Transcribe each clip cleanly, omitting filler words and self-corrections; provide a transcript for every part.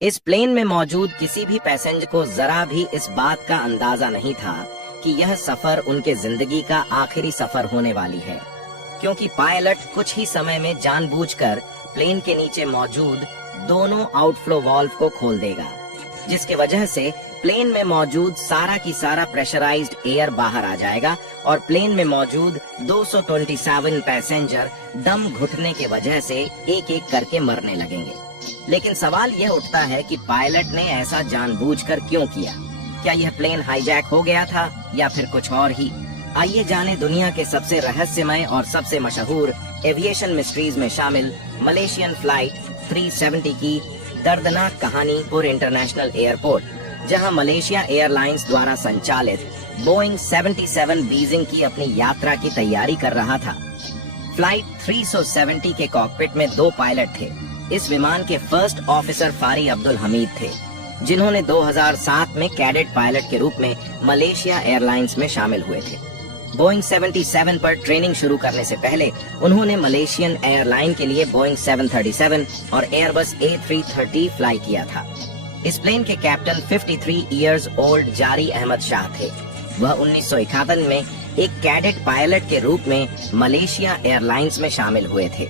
इस प्लेन में मौजूद किसी भी पैसेंजर को जरा भी इस बात का अंदाजा नहीं था कि यह सफर उनके जिंदगी का आखिरी सफर होने वाली है, क्योंकि पायलट कुछ ही समय में जानबूझकर प्लेन के नीचे मौजूद दोनों आउटफ्लो वाल्व को खोल देगा, जिसके वजह से प्लेन में मौजूद सारा की सारा प्रेशराइज्ड एयर बाहर आ जाएगा और प्लेन में मौजूद 227 पैसेंजर दम घुटने के वजह से एक एक करके मरने लगेंगे। लेकिन सवाल यह उठता है कि पायलट ने ऐसा जानबूझकर क्यों किया? क्या यह प्लेन हाईजैक हो गया था या फिर कुछ और ही? आइए जाने दुनिया के सबसे रहस्यमय और सबसे मशहूर एविएशन मिस्ट्रीज में शामिल मलेशियन फ्लाइट 370 की दर्दनाक कहानी पुर इंटरनेशनल एयरपोर्ट, जहां मलेशिया एयरलाइंस द्वारा संचालित बोइंग 77 बीजिंग की अपनी यात्रा की तैयारी कर रहा था। फ्लाइट 370 के कॉकपिट में 2 पायलट थे। इस विमान के फर्स्ट ऑफिसर फारी अब्दुल हमीद थे, जिन्होंने 2007 में कैडेट पायलट के रूप में मलेशिया एयरलाइंस में शामिल हुए थे। बोइंग 77 पर ट्रेनिंग शुरू करने से पहले उन्होंने मलेशियन एयरलाइन के लिए बोइंग 737 और एयरबस A330 फ्लाई किया था। इस प्लेन के कैप्टन 53 इयर्स ओल्ड जारी अहमद शाह थे। वह 1951 में एक कैडेट पायलट के रूप में मलेशिया एयरलाइंस में शामिल हुए थे।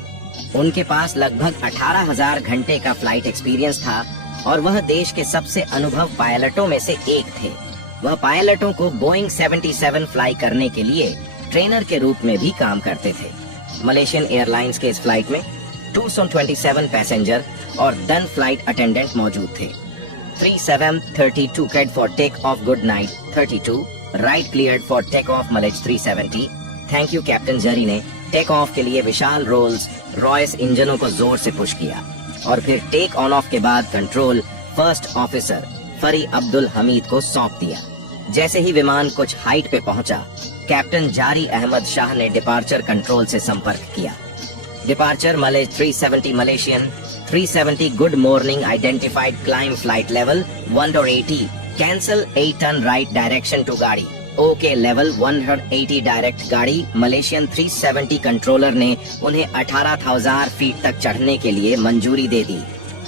उनके पास लगभग 18,000 घंटे का फ्लाइट एक्सपीरियंस था और वह देश के सबसे अनुभव पायलटों में से एक थे। वह पायलटों को बोइंग 77 फ्लाई करने के लिए ट्रेनर के रूप में भी काम करते थे। मलेशियन एयरलाइंस के इस फ्लाइट में 227 पैसेंजर और 10 फ्लाइट अटेंडेंट मौजूद थे। 3732 cleared for take off, good night 32, right cleared for take off Malaysia 370। Thank you captain जरी ने टेक ऑफ के लिए विशाल रोल्स रॉयस इंजनों को जोर से पुश किया और फिर टेक ऑन ऑफ के बाद कंट्रोल फर्स्ट ऑफिसर फरी अब्दुल हमीद को सौंप दिया। जैसे ही विमान कुछ हाइट पे पहुंचा, कैप्टन जारी अहमद शाह ने डिपार्चर कंट्रोल से संपर्क किया। Departure Malaysia 370 Malaysian 370 good morning identified climb flight level 180 cancel 8 turn right direction to गाड़ी ओके लेवल 180 डायरेक्ट गाड़ी। मलेशियन 370 कंट्रोलर ने उन्हें 18,000 फीट तक चढ़ने के लिए मंजूरी दे दी।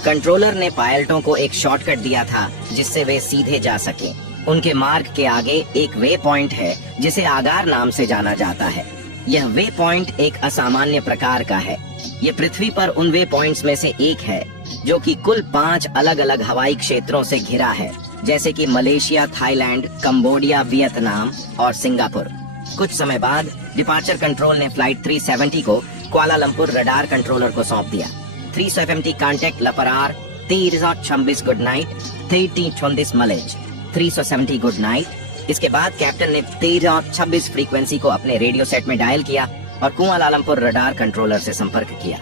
कंट्रोलर ने पायलटों को एक शॉर्टकट दिया था जिससे वे सीधे जा सके। उनके मार्ग के आगे एक वे पॉइंट है जिसे आगार नाम से जाना जाता है। यह वे पॉइंट एक असामान्य प्रकार का है। ये पृथ्वी पर उन वे पॉइंट्स में से एक है जो कि कुल 5 अलग अलग हवाई क्षेत्रों से घिरा है, जैसे कि मलेशिया, थाईलैंड, कंबोडिया, वियतनाम और सिंगापुर। कुछ समय बाद डिपार्चर कंट्रोल ने फ्लाइट 370 को कुआलालंपुर रडार कंट्रोलर को सौंप दिया। 370 contact लपरार 326 good night 3026 मलेज 370 good night. इसके बाद कैप्टन ने 1326 फ्रीक्वेंसी को अपने रेडियो सेट में डायल किया और कुआलालंपुर रडार कंट्रोलर से संपर्क किया।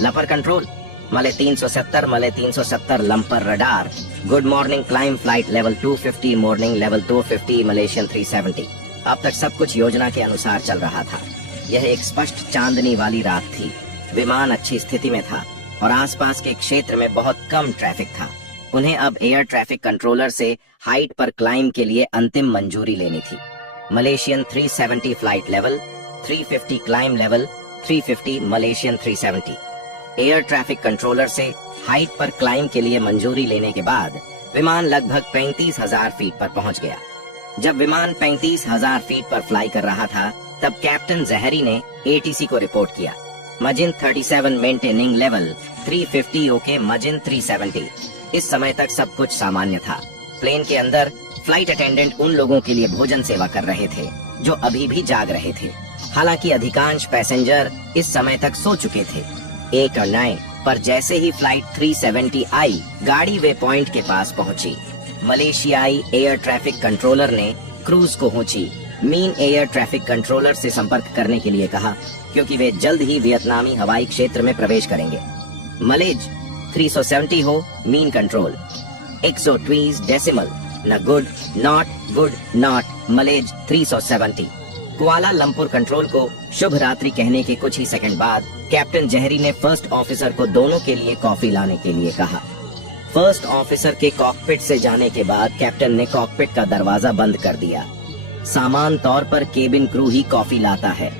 लपर कंट्रोल मले 370 lumbar radar good morning climb flight level 250 morning level 250 Malaysian 370। अब तक सब कुछ योजना के अनुसार चल रहा था। यह एक स्पष्ट चांदनी वाली रात थी। विमान अच्छी स्थिति में था और आसपास के क्षेत्र में बहुत कम ट्रैफिक था। उन्हें अब एयर ट्रैफिक कंट्रोलर से हाइट पर क्लाइम के लिए अंतिम मंजूरी लेनी थी। Malaysian 370 flight level 350 climb level 350 Malaysian 370। Air traffic controller से हाइट पर क्लाइम के लिए मंजूरी लेने के बाद विमान लगभग 35,000 फीट पर पहुंच गया। जब विमान 35,000 फीट पर फ्लाई कर रहा था, तब कैप्टन जहरी ने ATC को रिपोर्ट किया। मजिन 37 मेंटेनिंग लेवल 350 ओके मजिन 370। इस समय तक सब कुछ सामान्य था। प्लेन के अंदर फ्लाइट अटेंडेंट उन लोगों के लिए भोजन सेवा कर रहे थे जो अभी भी जाग रहे थे। हालांकि अधिकांश पैसेंजर इस समय तक सो चुके थे। 8 और 9 पर जैसे ही फ्लाइट 370 आई, गाड़ी वे पॉइंट के पास पहुंची। मलेशियाई एयर ट्रैफिक कंट्रोलर ने क्रूज को होची मीन एयर ट्रैफिक कंट्रोलर से संपर्क करने के लिए कहा, क्योंकि वे जल्द ही वियतनामी हवाई क्षेत्र में प्रवेश करेंगे। मलेज 370 हो मीन कंट्रोल 120 डेसिमल न गुड नॉट मलेज 370। कुआलालंपुर कंट्रोल को शुभ रात्रि कहने के कुछ ही सेकंड बाद कैप्टन जहरी ने फर्स्ट ऑफिसर को दोनों के लिए कॉफी लाने के लिए कहा। फर्स्ट ऑफिसर के कॉकपिट से जाने के बाद कैप्टन ने कॉकपिट का दरवाजा बंद कर दिया। सामान्य तौर पर केबिन क्रू ही कॉफी लाता है।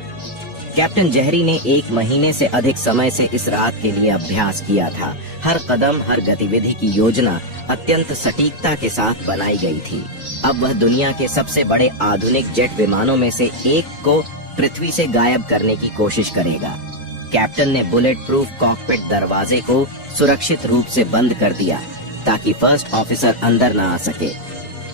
कैप्टन जहरी ने 1 महीने से अधिक समय से इस रात के लिए अभ्यास किया था हर कदम, हर गतिविधि की योजना अत्यंत सटीकता के साथ बनाई गई थी। अब वह दुनिया के सबसे बड़े आधुनिक जेट विमानों में से एक को पृथ्वी से गायब करने की कोशिश करेगा। कैप्टन ने बुलेट प्रूफ कॉकपिट दरवाजे को सुरक्षित रूप से बंद कर दिया ताकि फर्स्ट ऑफिसर अंदर न आ सके।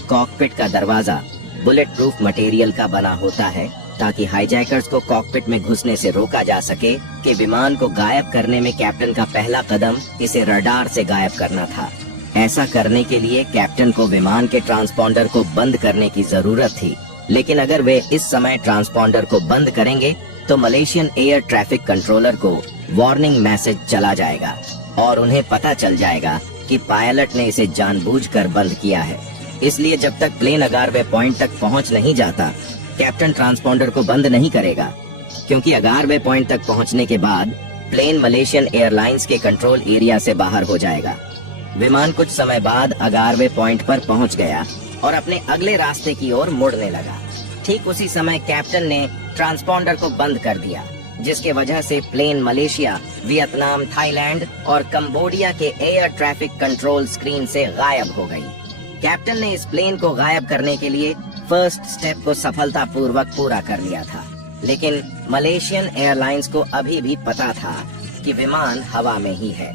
कॉकपिट का दरवाजा बुलेट प्रूफ मटेरियल का बना होता है ताकि हाईजैकर्स को कॉकपिट में घुसने से रोका जा सके कि विमान को गायब करने में कैप्टन का पहला कदम इसे रडार से गायब करना था। ऐसा करने के लिए कैप्टन को विमान के ट्रांसपॉन्डर को बंद करने की जरूरत थी, लेकिन अगर वे इस समय ट्रांसपॉन्डर को बंद करेंगे तो मलेशियन एयर ट्रैफिक कंट्रोलर को वार्निंग मैसेज चला जाएगा और उन्हें पता चल जाएगा कि पायलट ने इसे जानबूझकर बंद किया है। इसलिए जब तक प्लेन अगारवे पॉइंट तक पहुंच नहीं जाता, कैप्टन ट्रांसपॉन्डर को बंद नहीं करेगा, क्योंकि अगारवे पॉइंट तक पहुंचने के बाद प्लेन मलेशियन एयरलाइंस के कंट्रोल एरिया से बाहर हो जाएगा। विमान कुछ समय बाद अगारवे पॉइंट पर पहुंच गया और अपने अगले रास्ते की ओर मुड़ने लगा। ठीक उसी समय कैप्टन ने ट्रांसपॉन्डर को बंद कर दिया, जिसके वजह से प्लेन मलेशिया, वियतनाम, थाईलैंड और कंबोडिया के एयर ट्रैफिक कंट्रोल स्क्रीन से गायब हो गई। कैप्टन ने इस प्लेन को गायब करने के लिए फर्स्ट स्टेप को सफलतापूर्वक पूरा कर लिया था, लेकिन मलेशियन एयरलाइंस को अभी भी पता था कि विमान हवा में ही है।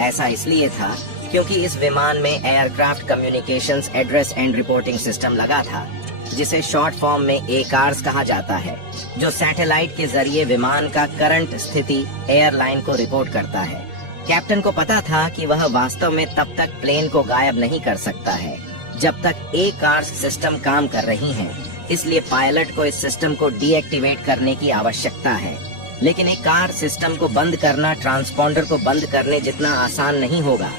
ऐसा इसलिए था क्योंकि इस विमान में aircraft communications address and reporting system लगा था, जिसे शॉर्ट फॉर्म में एकार्स कहा जाता है, जो सैटेलाइट के जरिए विमान का करंट स्थिति एयरलाइन को रिपोर्ट करता है। कैप्टन को पता था कि वह वास्तव में तब तक प्लेन को गायब नहीं कर सकता है जब तक एकार्स सिस्टम काम कर रही है, इसलिए पायलट को इस सिस्टम को डीएक्टिवेट करने की आवश्यकता है। लेकिन एकार्स सिस्टम को बंद करना ट्रांसपॉन्डर को बंद करने जितना आसान नहीं होगा।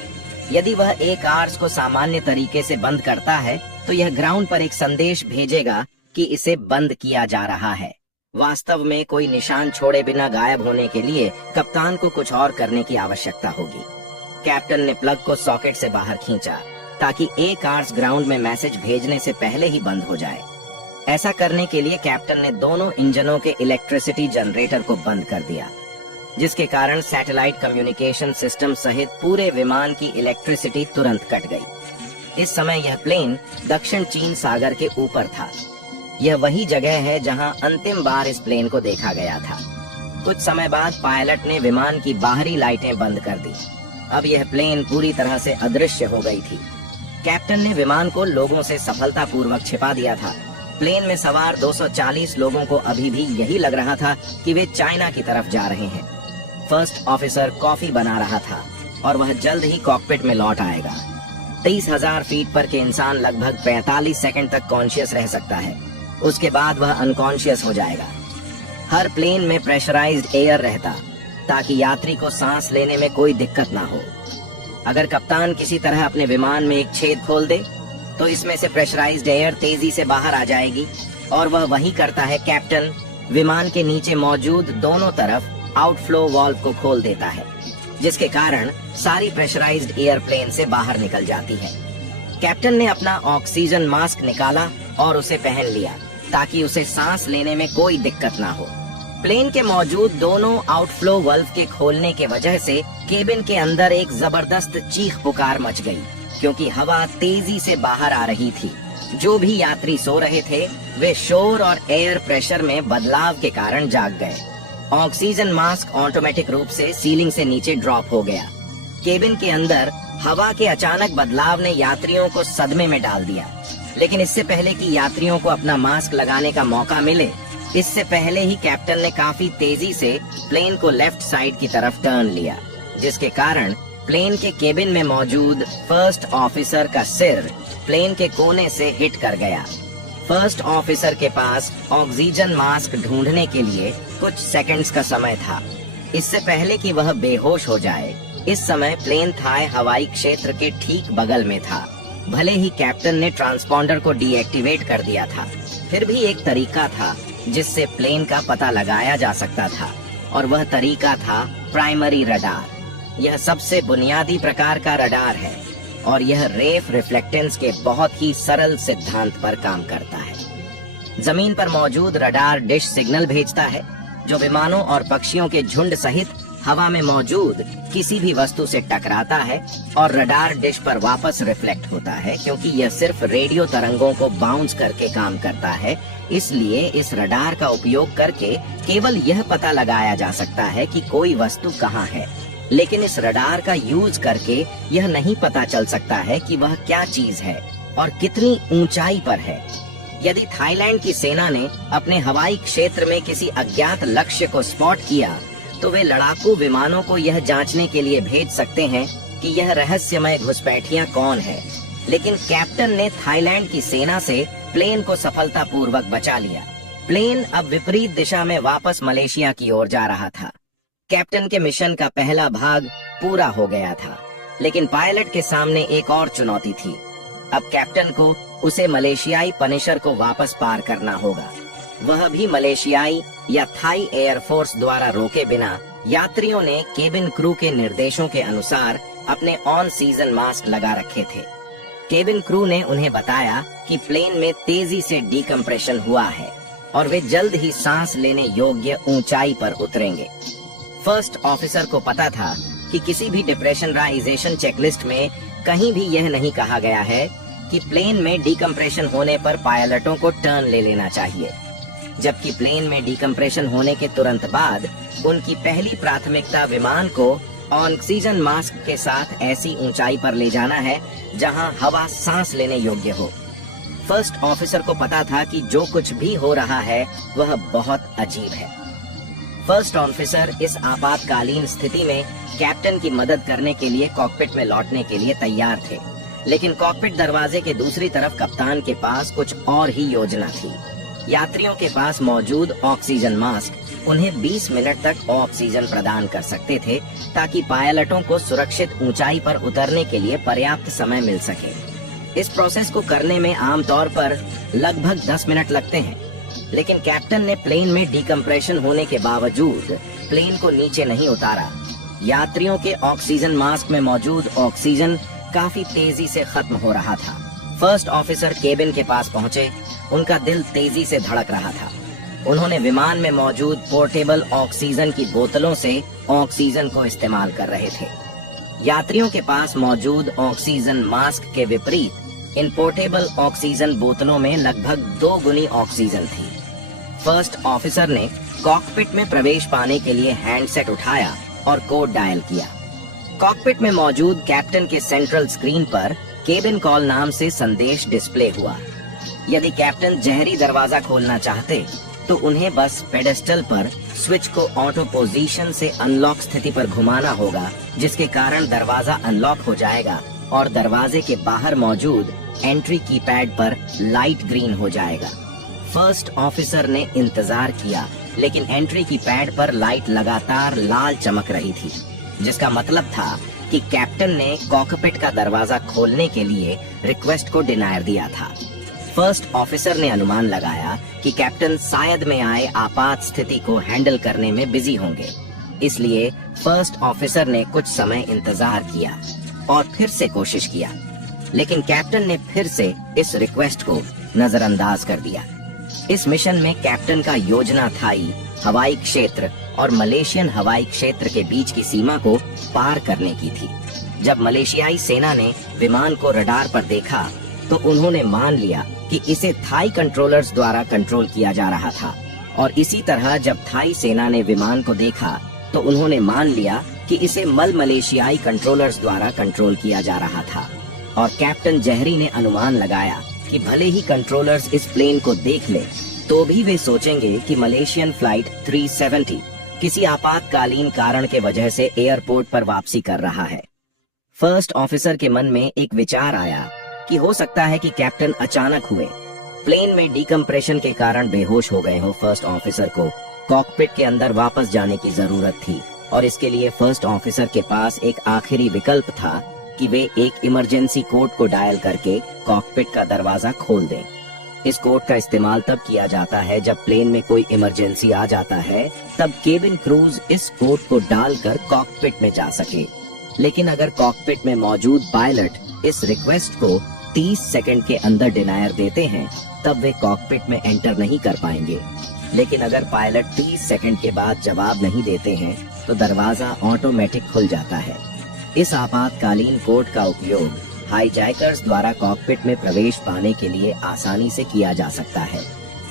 यदि वह एकार्स को सामान्य तरीके से बंद करता है तो यह ग्राउंड पर एक संदेश भेजेगा कि इसे बंद किया जा रहा है। वास्तव में कोई निशान छोड़े बिना गायब होने के लिए कप्तान को कुछ और करने की आवश्यकता होगी। कैप्टन ने प्लग को सॉकेट से बाहर खींचा ताकि एकार्स ग्राउंड में मैसेज भेजने से पहले ही बंद हो जाए। ऐसा करने के लिए कैप्टन ने दोनों इंजनों के इलेक्ट्रिसिटी जनरेटर को बंद कर दिया, जिसके कारण सैटेलाइट कम्युनिकेशन सिस्टम सहित पूरे विमान की इलेक्ट्रिसिटी तुरंत कट गई। इस समय यह प्लेन दक्षिण चीन सागर के ऊपर था। यह वही जगह है जहां अंतिम बार इस प्लेन को देखा गया था। कुछ समय बाद पायलट ने विमान की बाहरी लाइटें बंद कर दी। अब यह प्लेन पूरी तरह से अदृश्य हो गई थी। कैप्टन ने विमान को लोगों से सफलतापूर्वक छिपा दिया था। प्लेन में सवार 240 लोगों को अभी भी यही लग रहा था कि वे चाइना की तरफ जा रहे हैं। फर्स्ट ऑफिसर कॉफी बना रहा था और वह जल्द ही कॉकपिट में लौट आएगा। 23,000 फीट पर के इंसान लगभग 45 सेकंड तक कॉन्शियस रह सकता है, उसके बाद वह अनकॉन्शियस हो जाएगा। हर प्लेन में प्रेशराइज्ड एयर रहता ताकि यात्री को सांस लेने में कोई दिक्कत ना हो। अगर कप्तान किसी तरह अपने विमान में एक छेद खोल दे तो इसमें से प्रेशराइज्ड एयर तेजी से बाहर आ जाएगी और वह वही करता है। कैप्टन विमान के नीचे मौजूद दोनों तरफ आउटफ्लो वाल्व को खोल देता है, जिसके कारण सारी प्रेशराइज्ड एयर प्लेन से बाहर निकल जाती है। कैप्टन ने अपना ऑक्सीजन मास्क निकाला और उसे पहन लिया ताकि उसे सांस लेने में कोई दिक्कत ना हो। प्लेन के मौजूद दोनों आउटफ्लो वाल्व के खोलने के वजह से केबिन के अंदर एक जबरदस्त चीख पुकार मच गई, क्योंकि हवा तेजी से बाहर आ रही थी। जो भी यात्री सो रहे थे वे शोर और एयर प्रेशर में बदलाव के कारण जाग गए। ऑक्सीजन मास्क ऑटोमेटिक रूप से सीलिंग से नीचे ड्रॉप हो गया। केबिन के अंदर हवा के अचानक बदलाव ने यात्रियों को सदमे में डाल दिया, लेकिन इससे पहले कि यात्रियों को अपना मास्क लगाने का मौका मिले, इससे पहले ही कैप्टन ने काफी तेजी से प्लेन को लेफ्ट साइड की तरफ टर्न लिया, जिसके कारण प्लेन के केबिन में मौजूद फर्स्ट ऑफिसर का सिर प्लेन के कोने से हिट कर गया। फर्स्ट ऑफिसर के पास ऑक्सीजन मास्क ढूंढने के लिए कुछ सेकंड्स का समय था। इससे पहले कि वह बेहोश हो जाए, इस समय प्लेन थाई हवाई क्षेत्र के ठीक बगल में था। भले ही कैप्टन ने ट्रांसपॉन्डर को डीएक्टिवेट कर दिया था, फिर भी एक तरीका था जिससे प्लेन का पता लगाया जा सकता था, और वह तरीका था प्राइमरी रडार। यह सबसे बुनियादी प्रकार का रडार है और यह रेफ रिफ्लेक्टेंस के बहुत ही सरल सिद्धांत पर काम करता है। जमीन पर मौजूद रडार डिश सिग्नल भेजता है, जो विमानों और पक्षियों के झुंड सहित हवा में मौजूद किसी भी वस्तु से टकराता है और रडार डिश पर वापस रिफ्लेक्ट होता है। क्योंकि यह सिर्फ रेडियो तरंगों को बाउंस करके काम करता है, इसलिए इस रडार का उपयोग करके केवल यह पता लगाया जा सकता है कि कोई वस्तु कहाँ है। लेकिन इस रडार का यूज करके यह नहीं पता चल सकता है कि वह क्या चीज है और कितनी ऊंचाई पर है। यदि थाईलैंड की सेना ने अपने हवाई क्षेत्र में किसी अज्ञात लक्ष्य को स्पॉट किया तो वे लड़ाकू विमानों को यह जांचने के लिए भेज सकते हैं कि यह रहस्यमय घुसपैठियां कौन है। लेकिन कैप्टन ने थाईलैंड की सेना से प्लेन को सफलतापूर्वक बचा लिया। प्लेन अब विपरीत दिशा में वापस मलेशिया की ओर जा रहा था। कैप्टन के मिशन का पहला भाग पूरा हो गया था, लेकिन पायलट के सामने एक और चुनौती थी। अब कैप्टन को उसे मलेशियाई पनिशर को वापस पार करना होगा, वह भी मलेशियाई या थाई एयरफोर्स द्वारा रोके बिना। यात्रियों ने केबिन क्रू के निर्देशों के अनुसार अपने ऑन सीजन मास्क लगा रखे थे। केबिन क्रू ने उन्हें बताया कि प्लेन में तेजी से डिकम्प्रेशन हुआ है और वे जल्द ही सांस लेने योग्य ऊंचाई पर उतरेंगे। फर्स्ट ऑफिसर को पता था कि किसी भी डिप्रेशनराइजेशन चेकलिस्ट में कहीं भी यह नहीं कहा गया है कि प्लेन में डिकम्प्रेशन होने पर पायलटों को टर्न ले लेना चाहिए, जबकि प्लेन में डिकम्प्रेशन होने के तुरंत बाद उनकी पहली प्राथमिकता विमान को ऑक्सीजन मास्क के साथ ऐसी ऊंचाई पर ले जाना है जहां हवा सांस लेने योग्य हो। फर्स्ट ऑफिसर को पता था कि जो कुछ भी हो रहा है वह बहुत अजीब है। फर्स्ट ऑफिसर इस आपातकालीन स्थिति में कैप्टन की मदद करने के लिए कॉकपिट में लौटने के लिए तैयार थे, लेकिन कॉकपिट दरवाजे के दूसरी तरफ कप्तान के पास कुछ और ही योजना थी। यात्रियों के पास मौजूद ऑक्सीजन मास्क उन्हें 20 मिनट तक ऑक्सीजन प्रदान कर सकते थे, ताकि पायलटों को सुरक्षित ऊंचाई पर उतरने के लिए पर्याप्त समय मिल सके। इस प्रोसेस को करने में आमतौर पर लगभग 10 मिनट लगते हैं, लेकिन कैप्टन ने प्लेन में डिकम्प्रेशन होने के बावजूद प्लेन को नीचे नहीं उतारा। यात्रियों के ऑक्सीजन मास्क में मौजूद ऑक्सीजन काफी तेजी से खत्म हो रहा था। फर्स्ट ऑफिसर केबिन के पास पहुंचे। उनका दिल तेजी से धड़क रहा था। उन्होंने विमान में मौजूद पोर्टेबल ऑक्सीजन की बोतलों से ऑक्सीजन को इस्तेमाल कर रहे थे। यात्रियों के पास मौजूद ऑक्सीजन मास्क के विपरीत इन पोर्टेबल ऑक्सीजन बोतलों में लगभग 2 गुनी ऑक्सीजन थी। फर्स्ट ऑफिसर ने कॉकपिट में प्रवेश पाने के लिए हैंडसेट उठाया और कोड डायल किया। कॉकपिट में मौजूद कैप्टन के सेंट्रल स्क्रीन पर केबिन कॉल नाम से संदेश डिस्प्ले हुआ। यदि कैप्टन जहरी दरवाजा खोलना चाहते तो उन्हें बस पेडेस्टल पर स्विच को ऑटो पोजीशन से अनलॉक स्थिति पर घुमाना होगा, जिसके कारण दरवाजा अनलॉक हो जाएगा और दरवाजे के बाहर मौजूद एंट्री कीपैड पर लाइट ग्रीन हो जाएगा। फर्स्ट ऑफिसर ने इंतजार किया, लेकिन एंट्री कीपैड पर लाइट लगातार लाल चमक रही थी, जिसका मतलब था कि कैप्टन ने कॉकपिट का दरवाजा खोलने के लिए रिक्वेस्ट को डिनायर दिया था। फर्स्ट ऑफिसर ने अनुमान लगाया कि कैप्टन शायद में आए आपात स्थिति को हैंडल करने में बिजी होंगे, इसलिए फर्स्ट ऑफिसर ने कुछ समय इंतजार किया और फिर से कोशिश किया, लेकिन कैप्टन ने फिर से इस रिक्वेस्ट को नजरअंदाज कर दिया। इस मिशन में कैप्टन का योजना थाई हवाई क्षेत्र और मलेशियन हवाई क्षेत्र के बीच की सीमा को पार करने की थी। जब मलेशियाई सेना ने विमान को रडार पर देखा तो उन्होंने मान लिया कि इसे थाई कंट्रोलर्स द्वारा कंट्रोल किया जा रहा था, और इसी तरह जब थाई सेना ने विमान को देखा तो उन्होंने मान लिया कि इसे मलेशियाई कंट्रोलर्स द्वारा कंट्रोल किया जा रहा था। और कैप्टन जहरी ने अनुमान लगाया कि भले ही कंट्रोलर्स इस प्लेन को देख ले तो भी वे सोचेंगे कि मलेशियन फ्लाइट 370 किसी आपातकालीन कारण के वजह से एयरपोर्ट पर वापसी कर रहा है। फर्स्ट ऑफिसर के मन में एक विचार आया कि हो सकता है कि कैप्टन अचानक हुए प्लेन में डिकम्प्रेशन के कारण बेहोश हो गए हो। फर्स्ट ऑफिसर को कॉकपिट के अंदर वापस जाने की जरूरत थी, और इसके लिए फर्स्ट ऑफिसर के पास एक आखिरी विकल्प था कि वे एक इमरजेंसी कोड को डायल करके कॉकपिट का दरवाजा खोल दें। इस कोड का इस्तेमाल तब किया जाता है जब प्लेन में कोई इमरजेंसी आ जाता है, तब केबिन क्रूज इस कोड को डालकर कॉकपिट में जा सके। लेकिन अगर कॉकपिट में मौजूद पायलट इस रिक्वेस्ट को 30 सेकंड के अंदर डिनायर देते हैं, तब वे कॉकपिट में एंटर नहीं कर पाएंगे। लेकिन अगर पायलट 30 सेकंड के बाद जवाब नहीं देते हैं तो दरवाजा ऑटोमेटिक खुल जाता है। इस आपातकालीन कोड का उपयोग हाईजैकर्स द्वारा कॉकपिट में प्रवेश पाने के लिए आसानी से किया जा सकता है।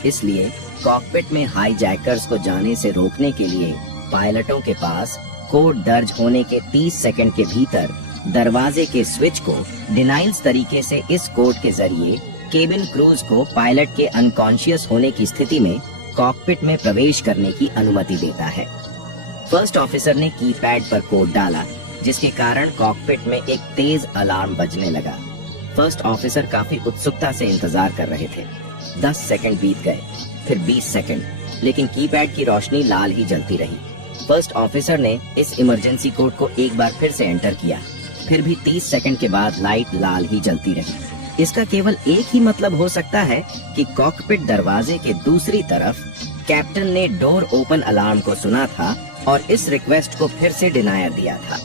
इसलिए कॉकपिट में हाईजैकर्स को जाने से रोकने के लिए पायलटों के पास कोड दर्ज होने के 30 सेकंड के भीतर दरवाजे के स्विच को डिनाइल्स तरीके से इस कोड के जरिए केबिन क्रूज को पायलट के अनकॉन्शियस होने की स्थिति में कॉकपिट में प्रवेश करने की अनुमति देता है। फर्स्ट ऑफिसर ने कीपैड पर कोड डाला, जिसके कारण कॉकपिट में एक तेज अलार्म बजने लगा। फर्स्ट ऑफिसर काफी उत्सुकता से इंतजार कर रहे थे। 10 सेकंड बीत गए, फिर 20 सेकंड, लेकिन कीपैड की रोशनी लाल ही जलती रही। फर्स्ट ऑफिसर ने इस इमरजेंसी कोड को एक बार फिर से एंटर किया, फिर भी 30 सेकंड के बाद लाइट लाल ही जलती रही। इसका केवल एक ही मतलब हो सकता है कि कॉकपिट दरवाजे के दूसरी तरफ कैप्टन ने डोर ओपन अलार्म को सुना था और इस रिक्वेस्ट को फिर से डिनायर दिया था।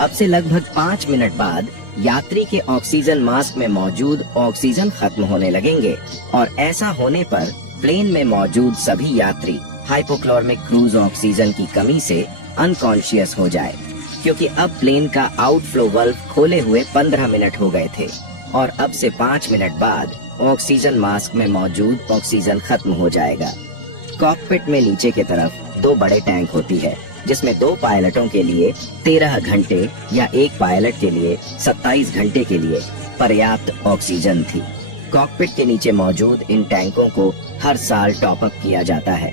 अब से लगभग 5 मिनट बाद यात्री के ऑक्सीजन मास्क में मौजूद ऑक्सीजन खत्म होने लगेंगे और ऐसा होने पर प्लेन में मौजूद सभी यात्री हाइपोक्लोरिक क्रूज ऑक्सीजन की कमी से अनकॉन्शियस हो जाए, क्योंकि अब प्लेन का आउटफ्लो वाल्व खोले हुए 15 मिनट हो गए थे और अब से 5 मिनट बाद ऑक्सीजन मास्क में मौजूद ऑक्सीजन खत्म हो जाएगा। कॉकपिट में नीचे की तरफ 2 बड़े टैंक होती है, जिसमें 2 पायलटों के लिए 13 घंटे या एक पायलट के लिए 27 घंटे के लिए पर्याप्त ऑक्सीजन थी। कॉकपिट के नीचे मौजूद इन टैंकों को हर साल टॉप अप किया जाता है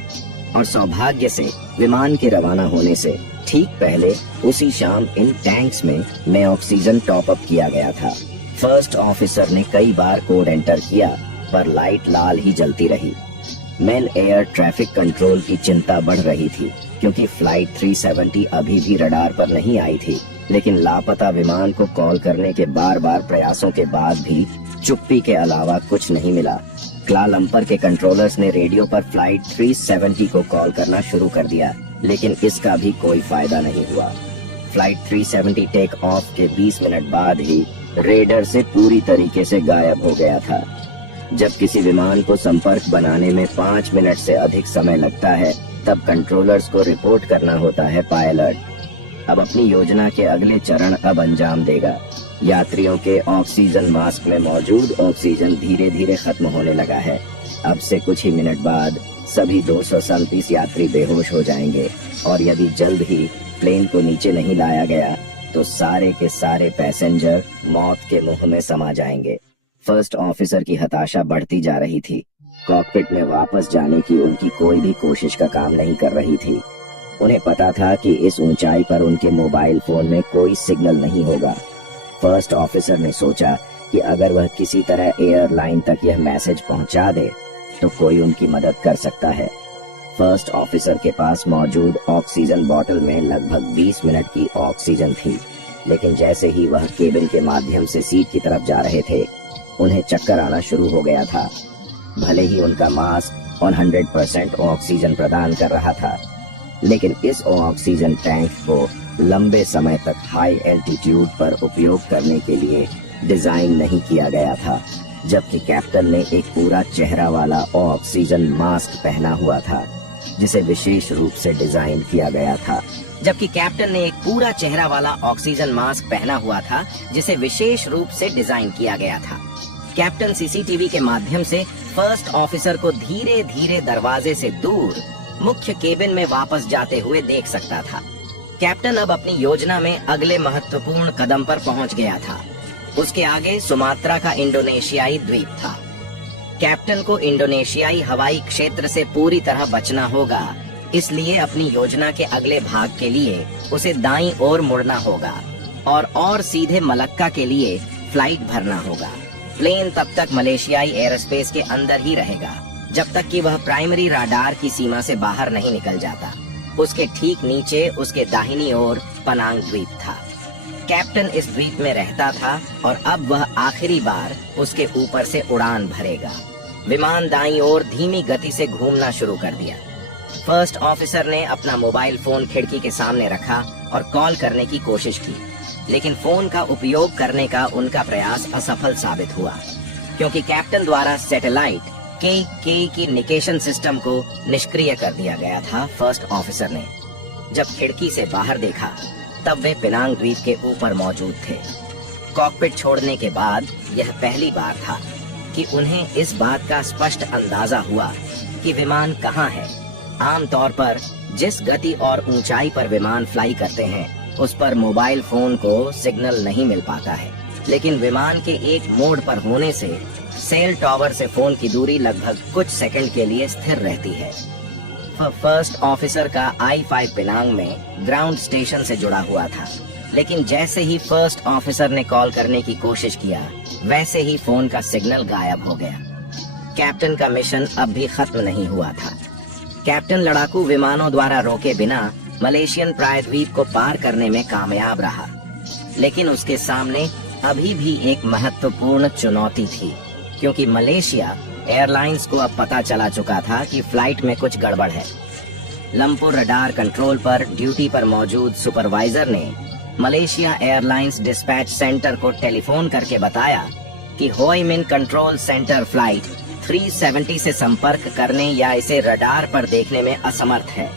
और सौभाग्य से विमान के रवाना होने से ठीक पहले उसी शाम इन टैंक्स में ऑक्सीजन टॉप अप किया गया था। फर्स्ट ऑफिसर ने कई बार कोड एंटर किया, पर लाइट लाल ही जलती रही। मेन एयर ट्रैफिक कंट्रोल की चिंता बढ़ रही थी, क्योंकि फ्लाइट 370 अभी भी रडार पर नहीं आई थी, लेकिन लापता विमान को कॉल करने के बार बार प्रयासों के बाद भी चुप्पी के अलावा कुछ नहीं मिला। क्लालंपर के कंट्रोलर्स ने रेडियो पर फ्लाइट 370 को कॉल करना शुरू कर दिया, लेकिन इसका भी कोई फायदा नहीं हुआ। फ्लाइट 370 टेक ऑफ के 20 मिनट बाद ही रेडर से पूरी तरीके से गायब हो गया था। जब किसी विमान को संपर्क बनाने में 5 मिनट से अधिक समय लगता है, तब कंट्रोलर्स को रिपोर्ट करना होता है पायलट अब अपनी योजना के अगले चरण अब अंजाम देगा। यात्रियों के ऑक्सीजन मास्क में मौजूद ऑक्सीजन धीरे धीरे खत्म होने लगा है। अब से कुछ ही मिनट बाद सभी 237 यात्री बेहोश हो जाएंगे और यदि जल्द ही प्लेन को नीचे नहीं लाया गया तो सारे के सारे पैसेंजर मौत के मुंह में समा जाएंगे। फर्स्ट ऑफिसर की हताशा बढ़ती जा रही थी। कॉकपिट में वापस जाने की उनकी कोई भी कोशिश का काम नहीं कर रही थी। उन्हें पता था कि इस ऊंचाई पर उनके मोबाइल फोन में कोई सिग्नल नहीं होगा। फर्स्ट ऑफिसर ने सोचा कि अगर वह किसी तरह एयरलाइन तक यह मैसेज पहुंचा दे तो कोई उनकी मदद कर सकता है। फर्स्ट ऑफिसर के पास मौजूद ऑक्सीजन बोतल में लगभग 20 मिनट की ऑक्सीजन थी, लेकिन जैसे ही वह केबिन के माध्यम से सीट की तरफ जा रहे थे, उन्हें चक्कर आना शुरू हो गया था। भले ही उनका मास्क 100% ऑक्सीजन प्रदान कर रहा था, लेकिन इस ऑक्सीजन टैंक को लंबे समय तक हाई एल्टीट्यूड पर उपयोग करने के लिए डिजाइन नहीं किया गया था, जबकि कैप्टन ने एक पूरा चेहरा वाला ऑक्सीजन मास्क पहना हुआ था, जिसे विशेष रूप से डिजाइन किया गया था। जबकि कैप्टन ने एक पूरा चेहरा वाला ऑक्सीजन मास्क पहना हुआ था, जिसे विशेष रूप से डिजाइन किया गया था। कैप्टन सीसीटीवी के माध्यम से फर्स्ट ऑफिसर को धीरे धीरे दरवाजे से दूर मुख्य केबिन में वापस जाते हुए देख सकता था। कैप्टन अब अपनी योजना में अगले महत्वपूर्ण कदम पर पहुंच गया था। उसके आगे सुमात्रा का इंडोनेशियाई द्वीप था। कैप्टन को इंडोनेशियाई हवाई क्षेत्र से पूरी तरह बचना होगा, इसलिए अपनी योजना के अगले भाग के लिए उसे दाईं ओर मुड़ना होगा और सीधे मलक्का के लिए फ्लाइट भरना होगा। प्लेन तब तक मलेशियाई एयरस्पेस के अंदर ही रहेगा, जब तक कि वह प्राइमरी राडार की सीमा से बाहर नहीं निकल जाता। उसके ठीक नीचे उसके दाहिनी ओर पनांग द्वीप था। कैप्टन इस द्वीप में रहता था और अब वह आखिरी बार उसके ऊपर से उड़ान भरेगा। विमान दाईं ओर धीमी गति से घूमना शुरू कर दिया। फर्स्ट ऑफिसर ने अपना मोबाइल फोन खिड़की के सामने रखा और कॉल करने की कोशिश की, लेकिन फोन का उपयोग करने का उनका प्रयास असफल साबित हुआ, क्योंकि कैप्टन द्वारा सैटेलाइट के की निकेशन सिस्टम को निष्क्रिय कर दिया गया था। फर्स्ट ऑफिसर ने जब खिड़की से बाहर देखा तब वे पेनांग द्वीप के ऊपर मौजूद थे। कॉकपिट छोड़ने के बाद यह पहली बार था कि उन्हें इस बात का स्पष्ट अंदाजा हुआ कि विमान कहाँ है। आमतौर पर जिस गति और ऊंचाई पर विमान फ्लाई करते हैं उस पर मोबाइल फोन को सिग्नल नहीं मिल पाता है, लेकिन विमान के एक मोड पर होने से सेल टॉवर से फोन की दूरी लगभग कुछ सेकंड के लिए स्थिर रहती है। फर्स्ट ऑफिसर का I-5 पेनांग में ग्राउंड स्टेशन से जुड़ा हुआ था, लेकिन जैसे ही फर्स्ट ऑफिसर ने कॉल करने की कोशिश किया वैसे ही फोन का सिग्नल गायब हो गया। कैप्टन का मिशन अब भी खत्म नहीं हुआ था। कैप्टन लड़ाकू विमानों द्वारा रोके बिना मलेशियन प्रायद्वीप को पार करने में कामयाब रहा, लेकिन उसके सामने अभी भी एक महत्वपूर्ण चुनौती थी, क्योंकि मलेशिया एयरलाइंस को अब पता चला चुका था कि फ्लाइट में कुछ गड़बड़ है। लंपुर रडार कंट्रोल पर ड्यूटी पर मौजूद सुपरवाइजर ने मलेशिया एयरलाइंस डिस्पैच सेंटर को टेलीफोन करके बताया कि होई मिन कंट्रोल सेंटर फ्लाइट 370 से संपर्क करने या इसे रडार पर देखने में असमर्थ है।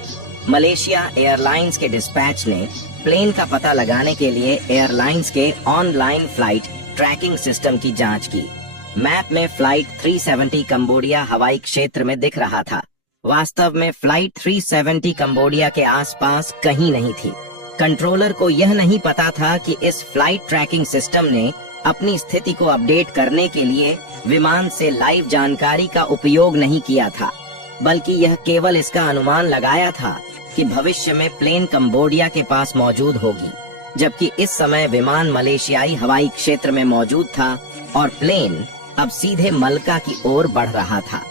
मलेशिया एयरलाइंस के डिस्पैच ने प्लेन का पता लगाने के लिए एयरलाइंस के ऑनलाइन फ्लाइट ट्रैकिंग सिस्टम की जांच की। मैप में फ्लाइट 370 कंबोडिया हवाई क्षेत्र में दिख रहा था। वास्तव में फ्लाइट 370 कंबोडिया के आसपास कहीं नहीं थी। कंट्रोलर को यह नहीं पता था कि इस फ्लाइट ट्रैकिंग सिस्टम ने अपनी स्थिति को अपडेट करने के लिए विमान से लाइव जानकारी का उपयोग नहीं किया था, बल्कि यह केवल इसका अनुमान लगाया था कि भविष्य में प्लेन कंबोडिया के पास मौजूद होगी, जबकि इस समय विमान मलेशियाई हवाई क्षेत्र में मौजूद था और प्लेन अब सीधे मलका की ओर बढ़ रहा था।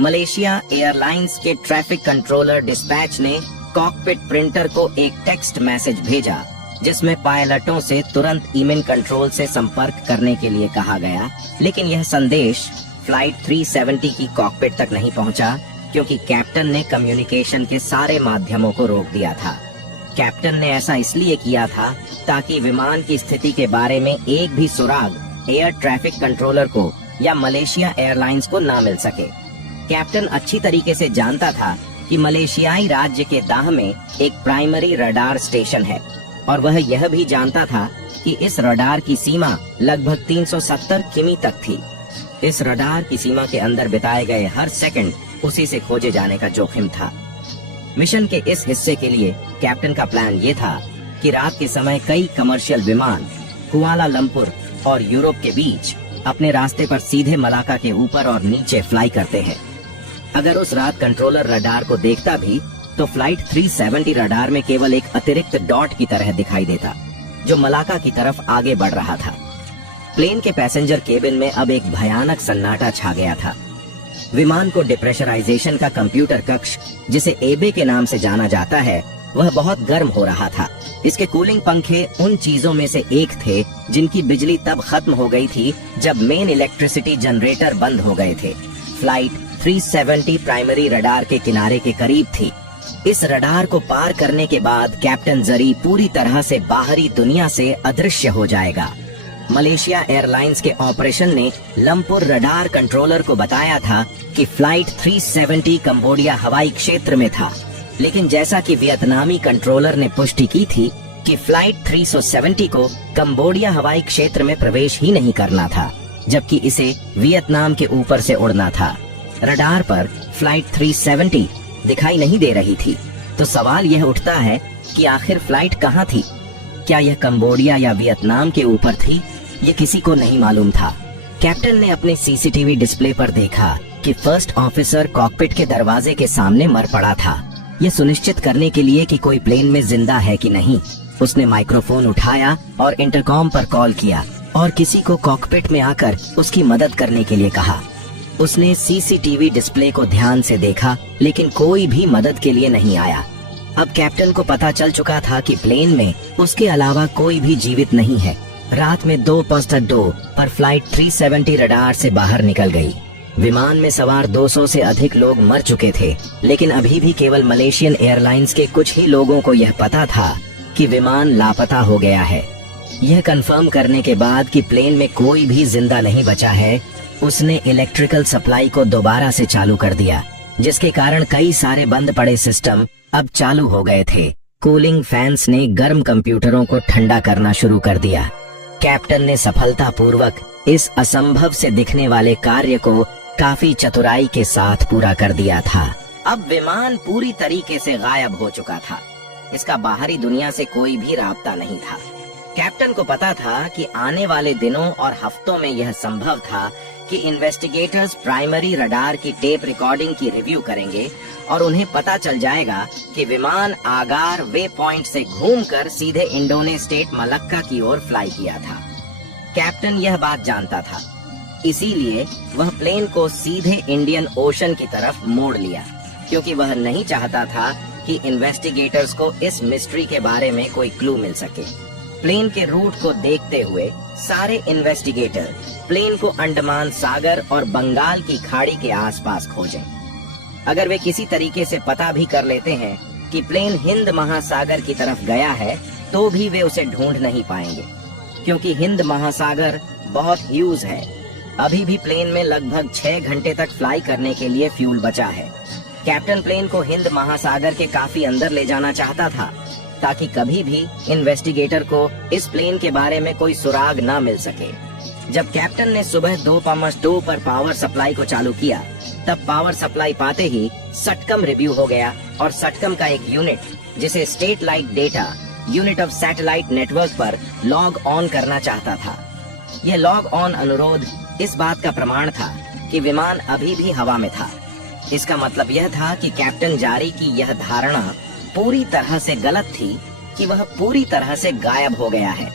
मलेशिया एयरलाइंस के ट्रैफिक कंट्रोलर डिस्पैच ने कॉकपिट प्रिंटर को एक टेक्स्ट मैसेज भेजा, जिसमें पायलटों से तुरंत ईमेन कंट्रोल से संपर्क करने के लिए कहा गया, लेकिन यह संदेश फ्लाइट 370 की कॉकपिट तक नहीं पहुंचा, क्योंकि कैप्टन ने कम्युनिकेशन के सारे माध्यमों को रोक दिया था। कैप्टन ने ऐसा इसलिए किया था ताकि विमान की स्थिति के बारे में एक भी सुराग एयर ट्रैफिक कंट्रोलर को या मलेशिया एयरलाइंस को ना मिल सके। कैप्टन अच्छी तरीके से जानता था कि मलेशियाई राज्य के दाह में एक प्राइमरी रडार स्टेशन है, और वह यह भी जानता था कि इस रडार की सीमा लगभग 370 किमी तक थी। इस रडार की सीमा के अंदर बिताए गए हर सेकंड उसी से खोजे जाने का जोखिम था। मिशन के इस हिस्से के लिए कैप्टन का प्लान ये था कि रात के समय कई कमर्शियल विमान कुआलालंपुर और यूरोप के बीच अपने रास्ते पर सीधे मलाका के ऊपर और नीचे फ्लाई करते हैं। अगर उस रात कंट्रोलर रडार को देखता भी तो फ्लाइट 370 रडार में केवल एक अतिरिक्त डॉट की तरह दिखाई देता, जो मलाका की तरफ आगे बढ़ रहा था। प्लेन के पैसेंजर केबिन में अब एक भयानक सन्नाटा छा गया था। विमान को डिप्रेशराइजेशन का कंप्यूटर कक्ष, जिसे एबे के नाम से जाना जाता है, वह बहुत गर्म हो रहा था। इसके कूलिंग पंखे उन चीजों में से एक थे जिनकी बिजली तब खत्म हो गई थी जब मेन इलेक्ट्रिसिटी जनरेटर बंद हो गए थे। फ्लाइट 370 प्राइमरी रडार के किनारे के करीब थी। इस रडार को पार करने के बाद कैप्टन जरी पूरी तरह से बाहरी दुनिया से अदृश्य हो जाएगा। मलेशिया एयरलाइंस के ऑपरेशन ने लंपुर रडार कंट्रोलर को बताया था कि फ्लाइट 370 कंबोडिया हवाई क्षेत्र में था, लेकिन जैसा कि वियतनामी कंट्रोलर ने पुष्टि की थी कि फ्लाइट 370 को कंबोडिया हवाई क्षेत्र में प्रवेश ही नहीं करना था, जबकि इसे वियतनाम के ऊपर से उड़ना था। रडार पर फ्लाइट 370 दिखाई नहीं दे रही थी, तो सवाल यह उठता है कि आखिर फ्लाइट कहाँ थी? क्या यह कंबोडिया या वियतनाम के ऊपर थी? ये किसी को नहीं मालूम था। कैप्टन ने अपने सीसीटीवी डिस्प्ले पर देखा कि फर्स्ट ऑफिसर कॉकपिट के दरवाजे के सामने मर पड़ा था। ये सुनिश्चित करने के लिए कि कोई प्लेन में जिंदा है कि नहीं, उसने माइक्रोफोन उठाया और इंटरकॉम पर कॉल किया और किसी को कॉकपिट में आकर उसकी मदद करने के लिए कहा। उसने सीसीटीवी डिस्प्ले को ध्यान से देखा, लेकिन कोई भी मदद के लिए नहीं आया। अब कैप्टन को पता चल चुका था कि प्लेन में उसके अलावा कोई भी जीवित नहीं है। रात में 2:02 पर फ्लाइट 370 रडार से बाहर निकल गई। विमान में सवार 200 से अधिक लोग मर चुके थे, लेकिन अभी भी केवल मलेशियन एयरलाइंस के कुछ ही लोगों को यह पता था कि विमान लापता हो गया है। यह कंफर्म करने के बाद कि प्लेन में कोई भी जिंदा नहीं बचा है, उसने इलेक्ट्रिकल सप्लाई को दोबारा से चालू कर दिया, जिसके कारण कई सारे बंद पड़े सिस्टम अब चालू हो गए थे। कूलिंग फैंस ने गर्म कंप्यूटरों को ठंडा करना शुरू कर दिया। कैप्टन ने सफलतापूर्वक इस असंभव से दिखने वाले कार्य को काफी चतुराई के साथ पूरा कर दिया था। अब विमान पूरी तरीके से गायब हो चुका था। इसका बाहरी दुनिया से कोई भी राब्ता नहीं था। कैप्टन को पता था कि आने वाले दिनों और हफ्तों में यह संभव था कि इन्वेस्टिगेटर्स प्राइमरी रडार की टेप रिकॉर्डिंग की रिव्यू करेंगे और उन्हें पता चल जाएगा कि विमान आगार वे पॉइंट से घूमकर सीधे इंडोने स्टेट मलक्का की ओर फ्लाई किया था। कैप्टन यह बात जानता था, इसीलिए वह प्लेन को सीधे इंडियन ओशन की तरफ मोड़ लिया, क्योंकि वह नहीं चाहता था कि इन्वेस्टिगेटर्स को इस मिस्ट्री के बारे में कोई क्लू मिल सके। प्लेन के रूट को देखते हुए सारे इन्वेस्टिगेटर प्लेन को अंडमान सागर और बंगाल की खाड़ी के आसपास खोजें। अगर वे किसी तरीके से पता भी कर लेते हैं कि प्लेन हिंद महासागर की तरफ गया है, तो भी वे उसे ढूंढ नहीं पाएंगे, क्योंकि हिंद महासागर बहुत ह्यूज है। अभी भी प्लेन में लगभग 6 घंटे तक फ्लाई करने के लिए फ्यूल बचा है। कैप्टन प्लेन को हिंद महासागर के काफी अंदर ले जाना चाहता था, ताकि कभी भी इन्वेस्टिगेटर को इस प्लेन के बारे में कोई सुराग ना मिल सके। जब कैप्टन ने सुबह 2:02 पर पावर सप्लाई को चालू किया, तब पावर सप्लाई पाते ही सटकम रिव्यू हो गया और सटकम का एक यूनिट, जिसे street light data unit of satellite network पर लॉग ऑन करना चाहता था। यह लॉग ऑन अनुरोध इस बात का प्रमाण था कि विमान अभी भी हवा में था। इसका मतलब यह था कि कैप्टन जारी की यह धारणा पूरी तरह से गलत थी कि वह पूरी तरह से गायब हो गया है।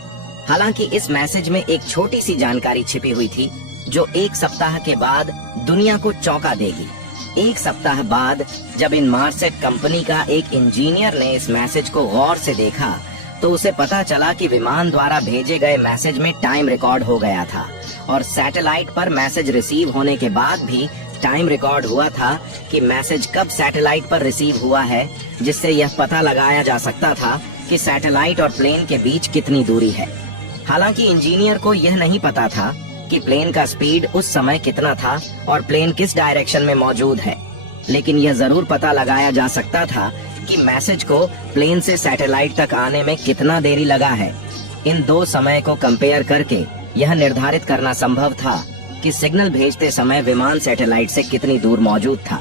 हालांकि इस मैसेज में एक छोटी सी जानकारी छिपी हुई थी, जो 1 सप्ताह के बाद दुनिया को चौंका देगी। 1 सप्ताह बाद जब इन मार्सेट कंपनी का एक इंजीनियर ने इस मैसेज को गौर से देखा, तो उसे पता चला कि विमान द्वारा भेजे गए मैसेज में टाइम रिकॉर्ड हो गया था और सैटेलाइट पर मैसेज रिसीव होने के बाद भी टाइम रिकॉर्ड हुआ था कि मैसेज कब सैटेलाइट पर रिसीव हुआ है, जिससे यह पता लगाया जा सकता था कि सैटेलाइट और प्लेन के बीच कितनी दूरी है। हालांकि इंजीनियर को यह नहीं पता था कि प्लेन का स्पीड उस समय कितना था और प्लेन किस डायरेक्शन में मौजूद है, लेकिन यह जरूर पता लगाया जा सकता था कि मैसेज को प्लेन से सैटेलाइट तक आने में कितना देरी लगा है। इन 2 समय को कंपेयर करके यह निर्धारित करना संभव था कि सिग्नल भेजते समय विमान सैटेलाइट से कितनी दूर मौजूद था।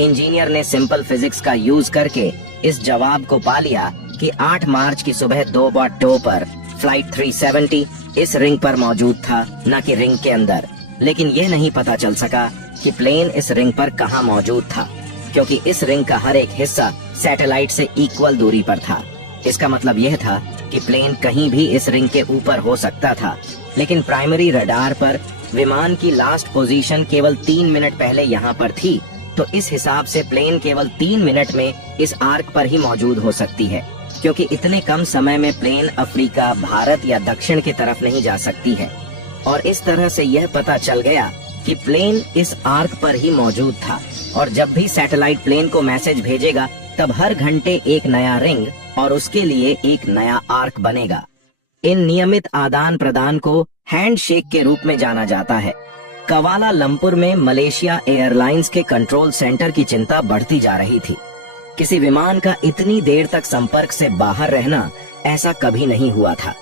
इंजीनियर ने सिंपल फिजिक्स का यूज करके इस जवाब को पा लिया कि 8 मार्च की सुबह 2:02 पर फ्लाइट 370 इस रिंग पर मौजूद था, न कि रिंग के अंदर। लेकिन यह नहीं पता चल सका कि प्लेन इस रिंग पर कहां मौजूद था, क्योंकि इस रिंग का हर एक हिस्सा सैटेलाइट से इक्वल दूरी पर था। इसका मतलब यह था कि प्लेन कहीं भी इस रिंग के ऊपर हो सकता था, लेकिन प्राइमरी रडार पर विमान की लास्ट पोजीशन केवल 3 मिनट पहले यहाँ पर थी, तो इस हिसाब से प्लेन केवल 3 मिनट में इस आर्क पर ही मौजूद हो सकती है, क्योंकि इतने कम समय में प्लेन अफ्रीका, भारत या दक्षिण की तरफ नहीं जा सकती है। और इस तरह से यह पता चल गया कि प्लेन इस आर्क पर ही मौजूद था, और जब भी सैटेलाइट प्लेन को मैसेज भेजेगा, तब हर घंटे एक नया रिंग और उसके लिए एक नया आर्क बनेगा। इन नियमित आदान प्रदान को हैंडशेक के रूप में जाना जाता है। कवालालंपुर में मलेशिया एयरलाइंस के कंट्रोल सेंटर की चिंता बढ़ती जा रही थी। किसी विमान का इतनी देर तक संपर्क से बाहर रहना ऐसा कभी नहीं हुआ था।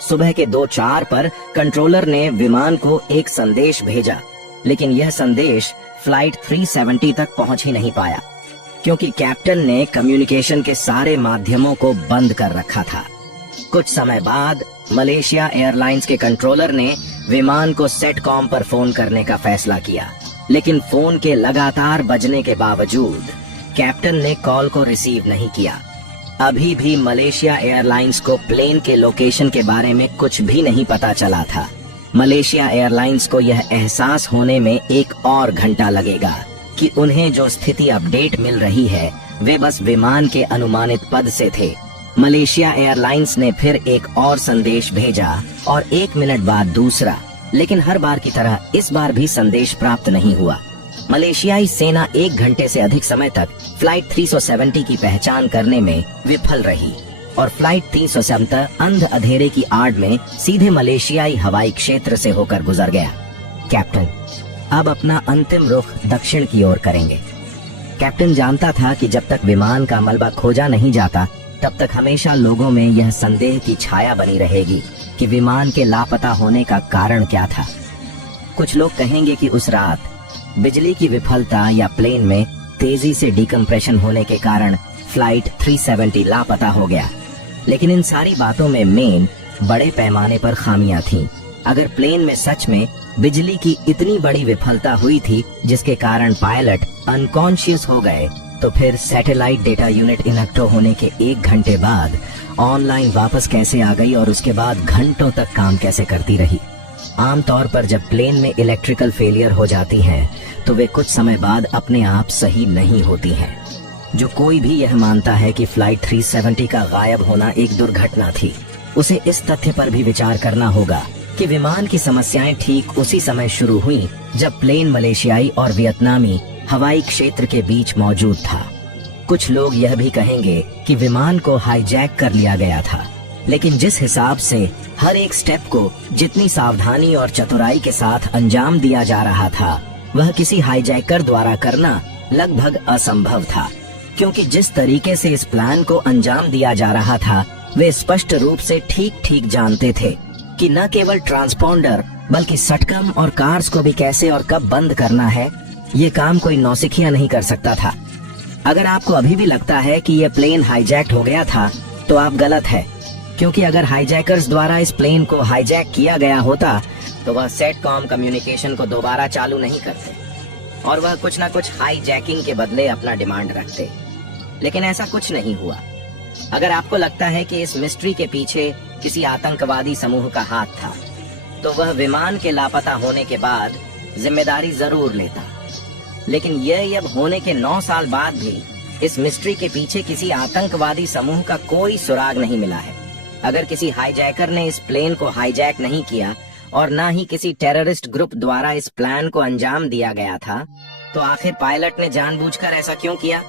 सुबह के 2:04 पर कंट्रोलर ने विमान को एक संदेश भेजा, लेकिन यह संदेश फ्लाइट 370 तक पहुंच ही नहीं पाया, क्योंकि कैप्टन ने कम्युनिकेशन के सारे माध्यमों को बंद कर रखा था। कुछ समय बाद मलेशिया एयरलाइंस के कंट्रोलर ने विमान को सेटकॉम पर फोन करने का फैसला किया, लेकिन फोन के लगातार बजने के बावजूद कैप्टन ने कॉल को रिसीव नहीं किया। अभी भी मलेशिया एयरलाइंस को प्लेन के लोकेशन के बारे में कुछ भी नहीं पता चला था। मलेशिया एयरलाइंस को यह एहसास होने में 1 और घंटा लगेगा कि उन्हें जो स्थिति अपडेट मिल रही है वे बस विमान के अनुमानित पद से थे। मलेशिया एयरलाइंस ने फिर एक और संदेश भेजा और 1 मिनट बाद दूसरा, लेकिन हर बार की तरह इस बार भी संदेश प्राप्त नहीं हुआ। मलेशियाई सेना 1 घंटे से अधिक समय तक फ्लाइट 370 की पहचान करने में विफल रही और फ्लाइट 370 अंध अंधेरे की आड़ में सीधे मलेशियाई हवाई क्षेत्र से होकर गुजर गया। कैप्टन अब अपना अंतिम रुख दक्षिण की ओर करेंगे। कैप्टन जानता था कि जब तक विमान का मलबा खोजा नहीं जाता, तब तक हमेशा लोगों में यह संदेह की छाया बनी रहेगी कि विमान के लापता होने का कारण क्या था। कुछ लोग कहेंगे कि उस रात बिजली की विफलता या प्लेन में तेजी से डिकम्प्रेशन होने के कारण फ्लाइट 370 लापता हो गया। लेकिन इन सारी बातों में मेन बड़े पैमाने पर खामियां थीं। अगर प्लेन में सच में बिजली की इतनी बड़ी विफलता हुई थी जिसके कारण पायलट अनकॉन्शियस हो गए, तो फिर सैटेलाइट डेटा यूनिट इनएक्टिव होने के 1 घंटे बाद ऑनलाइन वापस कैसे आ गई और उसके बाद घंटों तक काम कैसे करती रही। आमतौर पर जब प्लेन में इलेक्ट्रिकल फेलियर हो जाती है तो वे कुछ समय बाद अपने आप सही नहीं होती हैं। जो कोई भी यह मानता है कि फ्लाइट 370 का गायब होना एक दुर्घटना थी, उसे इस तथ्य पर भी विचार करना होगा कि विमान की समस्याएं ठीक उसी समय शुरू हुई जब प्लेन मलेशियाई और वियतनामी हवाई क्षेत्र के बीच मौजूद था। कुछ लोग यह भी कहेंगे कि विमान को हाईजैक कर लिया गया था, लेकिन जिस हिसाब से हर एक स्टेप को जितनी सावधानी और चतुराई के साथ अंजाम दिया जा रहा था, वह किसी हाईजैकर द्वारा करना लगभग असंभव था। क्योंकि जिस तरीके से इस प्लान को अंजाम दिया जा रहा था, वे स्पष्ट रूप से ठीक जानते थे कि न केवल ट्रांसपोंडर बल्कि सटकम और कार्स को भी कैसे और कब बंद करना है, ये काम कोई नौसिखिया नहीं कर सकता था। अगर आपको अभी भी लगता है कि यह प्लेन हाईजैक्ट हो गया था, तो आप गलत है, क्योंकि अगर हाईजैकर्स द्वारा इस प्लेन को हाईजैक किया गया होता तो वह सेटकॉम कम्युनिकेशन को दोबारा चालू नहीं करते और वह कुछ न कुछ हाईजैकिंग के बदले अपना डिमांड रखते। लेकिन ऐसा कुछ नहीं हुआ। अगर आपको लगता है कि इस मिस्ट्री के पीछे किसी आतंकवादी समूह का हाथ था, तो वह विमान के लापता होने के बाद जिम्मेदारी जरूर लेता। लेकिन यह अब होने के 9 साल बाद भी इस मिस्ट्री के पीछे किसी आतंकवादी समूह का कोई सुराग नहीं मिला है। अगर किसी हाईजैकर ने इस प्लेन को हाईजैक नहीं किया और न ही किसी टेररिस्ट ग्रुप द्वारा इस प्लान को अंजाम दिया गया था, तो आखिर पायलट ने जानबूझकर ऐसा क्यों किया?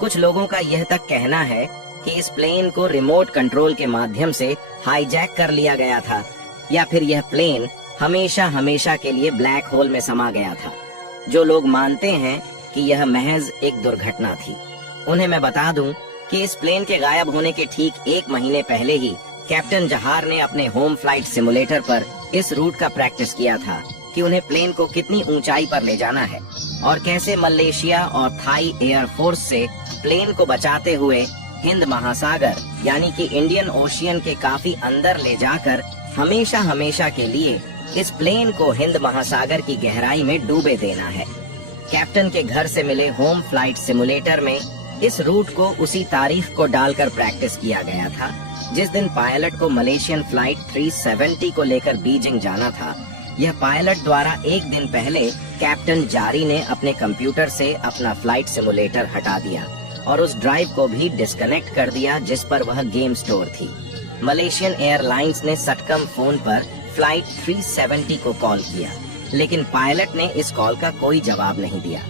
कुछ लोगों का यह तक कहना है कि इस प्लेन को रिमोट कंट्रोल के माध्यम से हाईजैक कर लिया गया था, या फिर यह प्लेन हमेशा के लिए ब्लैक होल में समा गया था। जो लोग मानते हैं कि यह महज एक दुर्घटना थी, उन्हें मैं बता दूं कि इस प्लेन के गायब होने के ठीक 1 महीने पहले ही कैप्टन जहार ने अपने होम फ्लाइट सिमुलेटर पर इस रूट का प्रैक्टिस किया था कि उन्हें प्लेन को कितनी ऊंचाई पर ले जाना है और कैसे मलेशिया और थाई एयर फोर्स से प्लेन को बचाते हुए हिंद महासागर यानी कि इंडियन ओशियन के काफी अंदर ले जाकर हमेशा के लिए इस प्लेन को हिंद महासागर की गहराई में डूबे देना है। कैप्टन के घर से मिले होम फ्लाइट सिमुलेटर में इस रूट को उसी तारीख को डालकर प्रैक्टिस किया गया था जिस दिन पायलट को मलेशियन फ्लाइट 370 को लेकर बीजिंग जाना था। यह पायलट द्वारा 1 दिन पहले कैप्टन जारी ने अपने कंप्यूटर से अपना फ्लाइट सिमुलेटर हटा दिया और उस ड्राइव को भी डिस्कनेक्ट कर दिया जिस पर वह गेम स्टोर थी। मलेशियन एयरलाइंस ने सटकम फोन पर फ्लाइट 370 को कॉल किया, लेकिन पायलट ने इस कॉल का कोई जवाब नहीं दिया।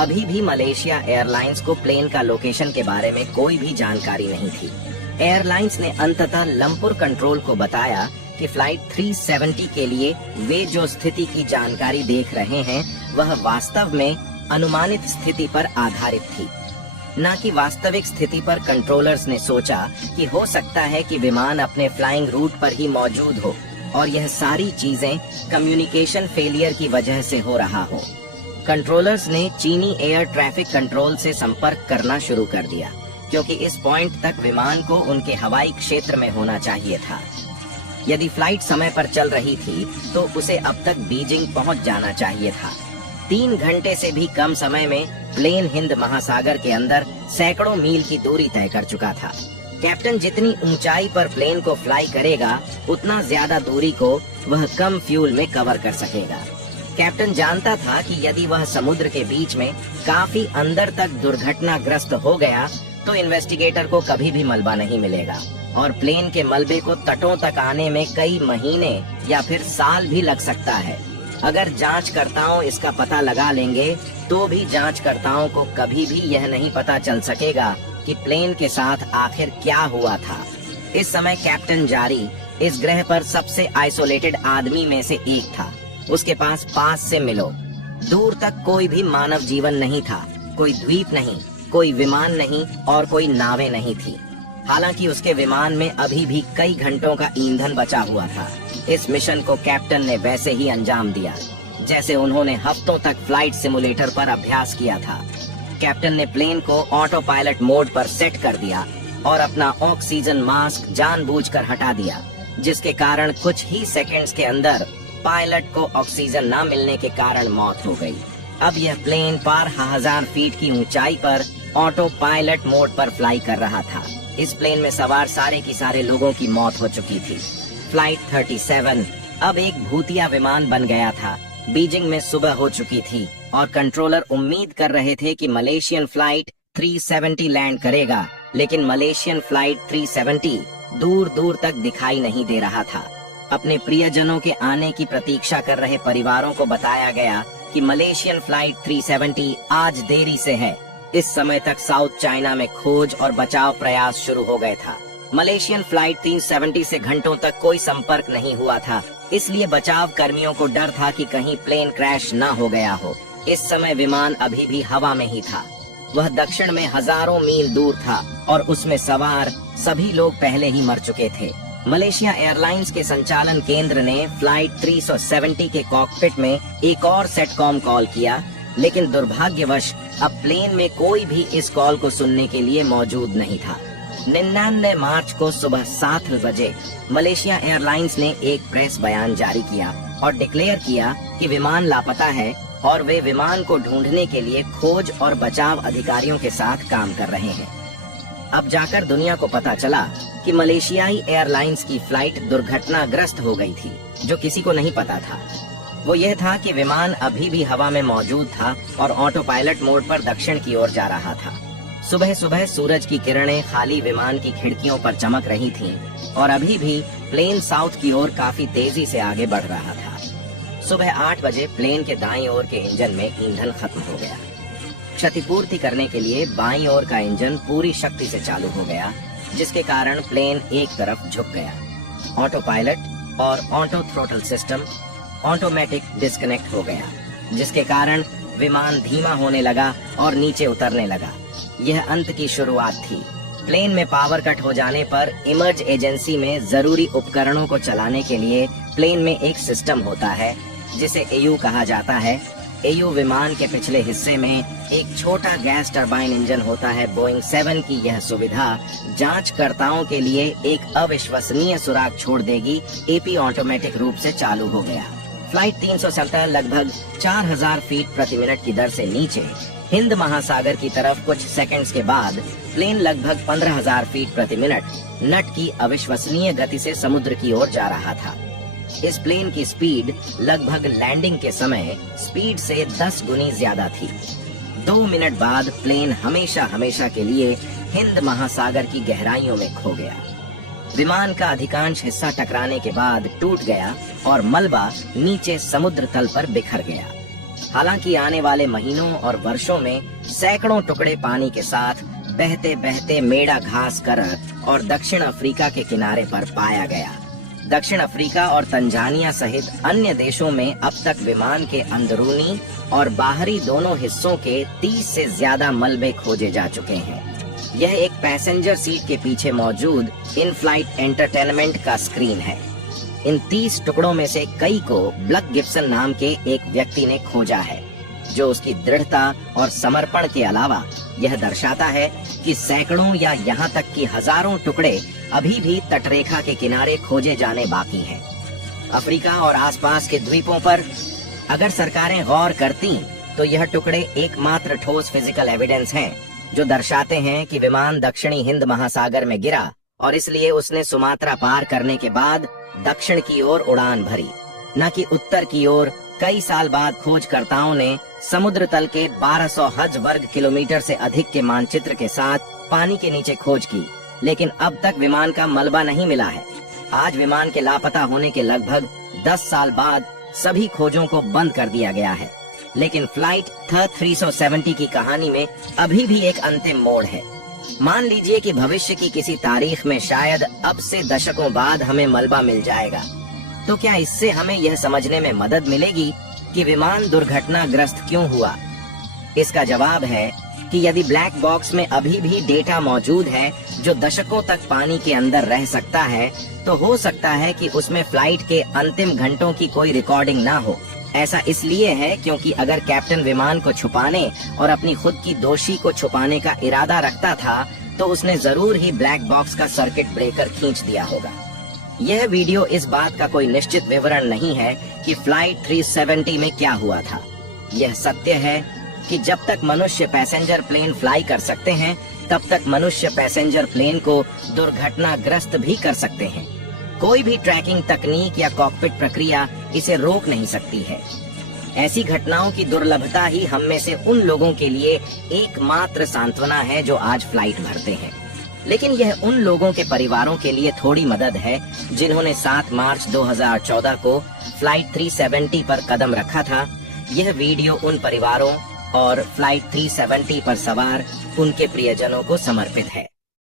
अभी भी मलेशिया एयरलाइंस को प्लेन का लोकेशन के बारे में कोई भी जानकारी नहीं थी। एयरलाइंस ने अंततः लंपुर कंट्रोल को बताया कि फ्लाइट 370 के लिए वे जो स्थिति की जानकारी देख रहे हैं वह वास्तव में अनुमानित स्थिति पर आधारित थी, न कि वास्तविक स्थिति पर। कंट्रोलर्स ने सोचा कि हो सकता है कि विमान अपने फ्लाइंग रूट पर ही मौजूद हो और यह सारी चीजें कम्युनिकेशन फेलियर की वजह से हो रहा हो। कंट्रोलर्स ने चीनी एयर ट्रैफिक कंट्रोल से संपर्क करना शुरू कर दिया, क्योंकि इस पॉइंट तक विमान को उनके हवाई क्षेत्र में होना चाहिए था। यदि फ्लाइट समय पर चल रही थी तो उसे अब तक बीजिंग पहुंच जाना चाहिए था। 3 घंटे से भी कम समय में प्लेन हिंद महासागर के अंदर सैकड़ों मील की दूरी तय कर चुका था। कैप्टन जितनी ऊंचाई पर प्लेन को फ्लाई करेगा, उतना ज्यादा दूरी को वह कम फ्यूल में कवर कर सकेगा। कैप्टन जानता था कि यदि वह समुद्र के बीच में काफी अंदर तक दुर्घटनाग्रस्त हो गया तो इन्वेस्टिगेटर को कभी भी मलबा नहीं मिलेगा और प्लेन के मलबे को तटों तक आने में कई महीने या फिर साल भी लग सकता है। अगर जांचकर्ताओं इसका पता लगा लेंगे तो भी जांचकर्ताओं को कभी भी यह नहीं पता चल सकेगा कि प्लेन के साथ आखिर क्या हुआ था। इस समय कैप्टन जारी इस ग्रह पर सबसे आइसोलेटेड आदमी में से एक था। उसके पास से मिलो दूर तक कोई भी मानव जीवन नहीं था, कोई द्वीप नहीं, कोई विमान नहीं और कोई नावें नहीं थी। हालांकि उसके विमान में अभी भी कई घंटों का ईंधन बचा हुआ था। इस मिशन को कैप्टन ने वैसे ही अंजाम दिया जैसे उन्होंने हफ्तों तक फ्लाइट सिमुलेटर पर अभ्यास किया था। कैप्टन ने प्लेन को ऑटो पायलट मोड पर सेट कर दिया और अपना ऑक्सीजन मास्क जानबूझकर हटा दिया, जिसके कारण कुछ ही सेकंड्स के अंदर पायलट को ऑक्सीजन न मिलने के कारण मौत हो गई। अब यह प्लेन 12,000 फीट की ऊंचाई पर ऑटो पायलट मोड पर फ्लाई कर रहा था। इस प्लेन में सवार सारे की सारे लोगों की मौत हो चुकी थी। फ्लाइट 37 अब एक भूतिया विमान बन गया था। बीजिंग में सुबह हो चुकी थी और कंट्रोलर उम्मीद कर रहे थे कि मलेशियन फ्लाइट 370 लैंड करेगा, लेकिन मलेशियन फ्लाइट 370 दूर दूर तक दिखाई नहीं दे रहा था। अपने प्रियजनों के आने की प्रतीक्षा कर रहे परिवारों को बताया गया कि मलेशियन फ्लाइट 370 आज देरी से है। इस समय तक साउथ चाइना में खोज और बचाव प्रयास शुरू हो गए था। मलेशियन फ्लाइट 370 से घंटों तक कोई संपर्क नहीं हुआ था, इसलिए बचाव कर्मियों को डर था कि कहीं प्लेन क्रैश न हो गया हो। इस समय विमान अभी भी हवा में ही था। वह दक्षिण में हजारों मील दूर था और उसमें सवार सभी लोग पहले ही मर चुके थे। मलेशिया एयरलाइंस के संचालन केंद्र ने फ्लाइट 370 के कॉकपिट में एक और सेटकॉम कॉल किया, लेकिन दुर्भाग्यवश अब प्लेन में कोई भी इस कॉल को सुनने के लिए मौजूद नहीं था। 99 मार्च को सुबह 7 बजे मलेशिया एयरलाइंस ने एक प्रेस बयान जारी किया और डिक्लेयर किया कि विमान लापता है और वे विमान को ढूंढने के लिए खोज और बचाव अधिकारियों के साथ काम कर रहे हैं। अब जाकर दुनिया को पता चला कि मलेशियाई एयरलाइंस की फ्लाइट दुर्घटनाग्रस्त हो गई थी। जो किसी को नहीं पता था वो यह था कि विमान अभी भी हवा में मौजूद था और ऑटो पायलट मोड पर दक्षिण की ओर जा रहा था। सुबह सुबह सूरज की किरणें खाली विमान की खिड़कियों पर चमक रही थीं और अभी भी प्लेन साउथ की ओर काफी तेजी से आगे बढ़ रहा था। सुबह 8 बजे प्लेन के दाईं ओर के इंजन में ईंधन खत्म हो गया। क्षतिपूर्ति करने के लिए बाईं ओर का इंजन पूरी शक्ति से चालू हो गया, जिसके कारण प्लेन एक तरफ झुक गया। ऑटो पायलट और auto throttle system automatic disconnect हो गया, जिसके कारण विमान धीमा होने लगा और नीचे उतरने लगा। यह अंत की शुरुआत थी। प्लेन में पावर कट हो जाने पर इमर्ज एजेंसी में जरूरी उपकरणों को चलाने के लिए प्लेन में एक सिस्टम होता है जिसे एयू कहा जाता है। एयू विमान के पिछले हिस्से में एक छोटा गैस टरबाइन इंजन होता है। बोइंग 7 की यह सुविधा जांचकर्ताओं के लिए एक अविश्वसनीय सुराग छोड़ देगी। एपी ऑटोमेटिक रूप से चालू हो गया। फ्लाइट 370 लगभग 4000 फीट प्रति मिनट की दर से नीचे हिंद महासागर की तरफ कुछ सेकंड्स के बाद प्लेन लगभग 15,000 फीट प्रति मिनट नट की अविश्वसनीय गति से समुद्र की ओर जा रहा था। इस प्लेन की स्पीड लगभग लैंडिंग के समय स्पीड से 10 गुनी ज्यादा थी। 2 मिनट बाद प्लेन हमेशा हमेशा के लिए हिंद महासागर की गहराइयों में खो गया। विमान का अधिकांश हिस्सा टकराने के बाद टूट गया और मलबा नीचे समुद्र तल पर बिखर गया। हालांकि आने वाले महीनों और वर्षों में सैकड़ों टुकड़े पानी के साथ बहते बहते मेड़ा घास करर और दक्षिण अफ्रीका के किनारे पर पाया गया। दक्षिण अफ्रीका और तंजानिया सहित अन्य देशों में अब तक विमान के अंदरूनी और बाहरी दोनों हिस्सों के 30 से ज्यादा मलबे खोजे जा चुके हैं। यह एक पैसेंजर सीट के पीछे मौजूद इन फ्लाइट एंटरटेनमेंट का स्क्रीन है। इन 30 टुकड़ों में से कई को ब्लक गिब्सन नाम के एक व्यक्ति ने खोजा है, जो उसकी दृढ़ता और समर्पण के अलावा यह दर्शाता है कि सैकड़ों या यहाँ तक कि हजारों टुकड़े अभी भी तटरेखा के किनारे खोजे जाने बाकी हैं। अफ्रीका और आसपास के द्वीपों पर अगर सरकारें गौर करती तो यह टुकड़े एकमात्र ठोस फिजिकल एविडेंस हैं जो दर्शाते हैं कि विमान दक्षिणी हिंद महासागर में गिरा और इसलिए उसने सुमात्रा पार करने के बाद दक्षिण की ओर उड़ान भरी, न कि उत्तर की ओर। कई साल बाद खोजकर्ताओं ने समुद्र तल के 1200 हज वर्ग किलोमीटर से अधिक के मानचित्र के साथ पानी के नीचे खोज की, लेकिन अब तक विमान का मलबा नहीं मिला है। आज विमान के लापता होने के लगभग 10 साल बाद सभी खोजों को बंद कर दिया गया है, लेकिन फ्लाइट 370 की कहानी में अभी भी एक अंतिम मोड़ है। मान लीजिए कि भविष्य की किसी तारीख में शायद अब से दशकों बाद हमें मलबा मिल जाएगा, तो क्या इससे हमें यह समझने में मदद मिलेगी कि विमान दुर्घटनाग्रस्त क्यों हुआ? इसका जवाब है कि यदि ब्लैक बॉक्स में अभी भी डेटा मौजूद है जो दशकों तक पानी के अंदर रह सकता है, तो हो सकता है कि उसमें फ्लाइट के अंतिम घंटों की कोई रिकॉर्डिंग ना हो। ऐसा इसलिए है क्योंकि अगर कैप्टन विमान को छुपाने और अपनी खुद की दोषी को छुपाने का इरादा रखता था, तो उसने जरूर ही ब्लैक बॉक्स का सर्किट ब्रेकर खींच दिया होगा। यह वीडियो इस बात का कोई निश्चित विवरण नहीं है कि फ्लाइट 370 में क्या हुआ था। यह सत्य है कि जब तक मनुष्य पैसेंजर प्लेन फ्लाई कर सकते हैं, तब तक मनुष्य पैसेंजर प्लेन को दुर्घटनाग्रस्त भी कर सकते हैं। कोई भी ट्रैकिंग तकनीक या कॉकपिट प्रक्रिया इसे रोक नहीं सकती है। ऐसी घटनाओं की दुर्लभता ही हम में से उन लोगों के लिए एकमात्र सांत्वना है जो आज फ्लाइट भरते हैं। लेकिन यह उन लोगों के परिवारों के लिए थोड़ी मदद है जिन्होंने 7 मार्च 2014 को फ्लाइट 370 पर कदम रखा था। यह वीडियो उन परिवारों और फ्लाइट 370 पर सवार उनके प्रियजनों को समर्पित है।